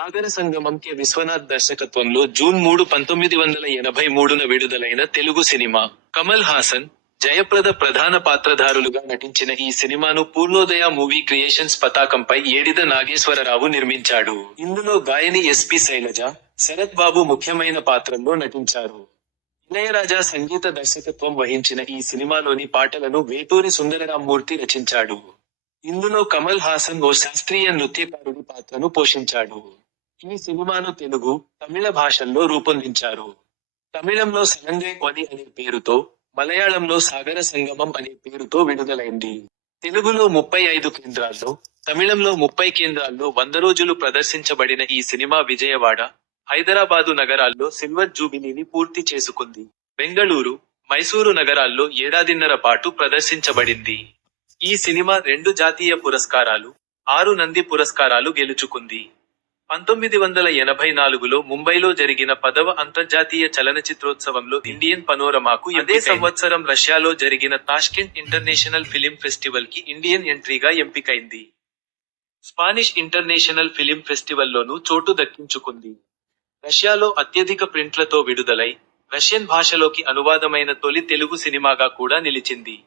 సాగర సంగమం కె విశ్వనాథ్ దర్శకత్వంలో జూన్ మూడు పంతొమ్మిది వందల ఎనభై మూడున విడుదలైన తెలుగు సినిమా కమల్ హాసన్ జయప్రద ప్రధాన పాత్రధారులుగా నటించిన ఈ సినిమాను పూర్ణోదయ మూవీ క్రియేషన్స్ పతాకంపై ఏడిద నాగేశ్వరరావు నిర్మించాడు. ఇందులో గాయని ఎస్పి శైలజ శరత్ బాబు ముఖ్యమైన పాత్రల్లో నటించారు. ఇళయరాజా సంగీత దర్శకత్వం వహించిన ఈ సినిమాలోని పాటలను వేటూరి సుందరరామ్మూర్తి రచించాడు. ఇందులో కమల్ హాసన్ ఓ శాస్త్రీయ నృత్యకారుడి పాత్రను పోషించాడు. ఈ సినిమాను తెలుగు తమిళ భాషల్లో రూపొందించారు. తమిళంలో సలంగై కొని అనే పేరుతో మలయాళంలో సాగర సంగమం అనే పేరుతో విడుదలైంది. తెలుగులో ముప్పై ఐదు కేంద్రాల్లో తమిళంలో ముప్పై కేంద్రాల్లో వంద రోజులు ప్రదర్శించబడిన ఈ సినిమా విజయవాడ హైదరాబాదు నగరాల్లో సిల్వర్ జూబిలీని పూర్తి చేసుకుంది. బెంగళూరు మైసూరు నగరాల్లో ఏడాదిన్నర పాటు ప్రదర్శించబడింది. ఈ సినిమా రెండు జాతీయ పురస్కారాలు ఆరు నంది పురస్కారాలు గెలుచుకుంది. పంతొమ్మిది వందల ఎనభై నాలుగులో ముంబైలో జరిగిన పదవ అంతర్జాతీయ చలనచిత్రోత్సవంలో ఇండియన్ పనోరమాకు అదే సంవత్సరం రష్యాలో జరిగిన తాష్కెంట్ ఇంటర్నేషనల్ ఫిలిం ఫెస్టివల్కి ఇండియన్ ఎంట్రీగా ఎంపికైంది. స్పానిష్ ఇంటర్నేషనల్ ఫిలిం ఫెస్టివల్లోనూ చోటు దక్కించుకుంది. రష్యాలో అత్యధిక ప్రింట్లతో విడుదలై రష్యన్ భాషలోకి అనువాదమైన తొలి తెలుగు సినిమాగా కూడా నిలిచింది.